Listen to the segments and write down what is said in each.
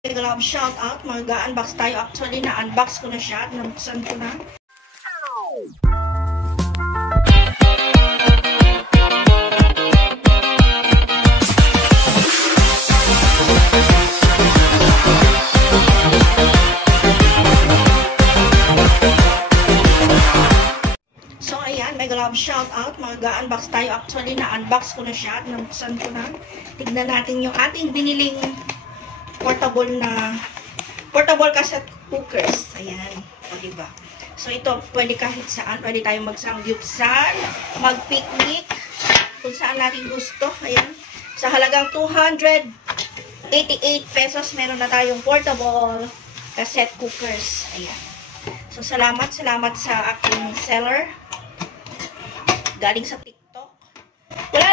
Love shout out, mag-unbox tayo. Actually, na-unbox ko na siya. Nabuksan ko na. So, ayan, mega love shout out. Mag-unbox tayo. Actually, na-unbox ko na siya. Nabuksan ko na. Tignan natin yung ating biniling portable cassette cookers. Ayan. O, diba? So, ito, pwede kahit saan. Pwede tayong magsamgyupsal, mag-picnic, kung saan natin gusto. Ayan. Sa halagang 288 pesos, meron na tayong portable cassette cookers. Ayan. So, salamat sa aking seller. Galing sa TikTok. Wala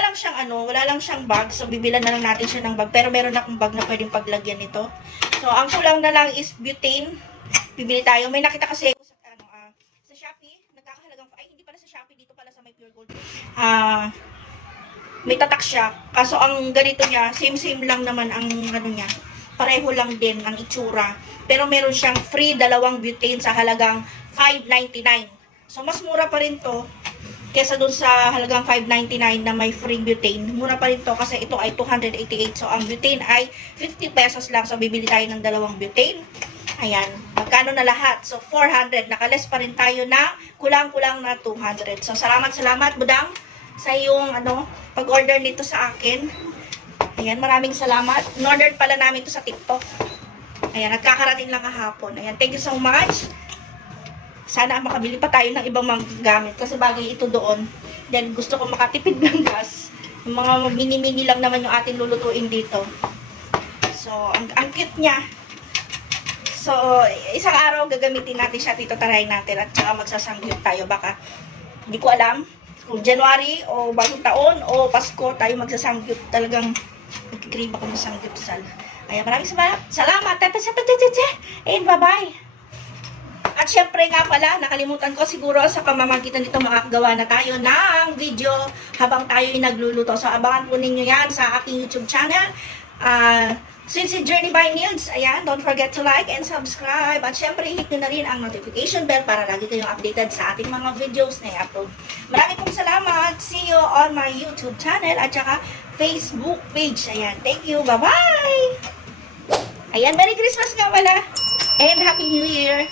lang siyang bag. So, bibilan na lang natin siya ng bag. Pero meron akong bag na pwedeng paglagyan nito. So, ang kulang na lang is butane. Bibili tayo. May nakita kasi ako sa Shopee. Nagkakahalagang, ay, hindi pala sa Shopee. Dito pala sa may Pure Gold. May tatak siya. Kaso, ang ganito niya, same lang naman ang niya. Pareho lang din ang itsura. Pero meron siyang free dalawang butane sa halagang $5.99. So, mas mura pa rin to kesa dun sa halagang $5.99 na may free butane. Mura pa rin to kasi ito ay 288. So, ang butane ay 50 pesos lang. So, bibili tayo ng dalawang butane. Ayan. Magkano na lahat? So, 400. Nakales pa rin tayo na kulang-kulang na 200. So, salamat, Budang, sa iyong pag-order nito sa akin. Ayan. Maraming salamat. In-order pala namin ito sa TikTok. Ayan. Nagkakarating lang kahapon. Ayan. Thank you so much. Sana makabili pa tayo ng ibang mga gamit kasi bagay ito doon. Then gusto ko makatipid ng gas. Yung mga mini-mini lang naman yung ating lulutuin dito. So, ang cute niya. So, isang araw gagamitin natin siya dito, tarayin natin at saka magsasangyup tayo. Baka, hindi ko alam kung January o bagong taon o Pasko tayo magsasangyup. Talagang nagkikrib ako ng sangyupsal. Ayan, maraming salamat. And bye-bye. At syempre nga pala, nakalimutan ko siguro sa pamamagitan nito makakagawa na tayo ng video habang tayo ay nagluluto. So, abangan po ninyo yan sa aking YouTube channel. Since Journey by Nils, ayan, don't forget to like and subscribe. At syempre, hit nyo na rin ang notification bell para lagi kayong updated sa ating mga videos na i-upload. Maraming pong salamat. See you on my YouTube channel at saka Facebook page. Ayan, thank you. Bye-bye! Ayan, Merry Christmas nga pala. And Happy New Year!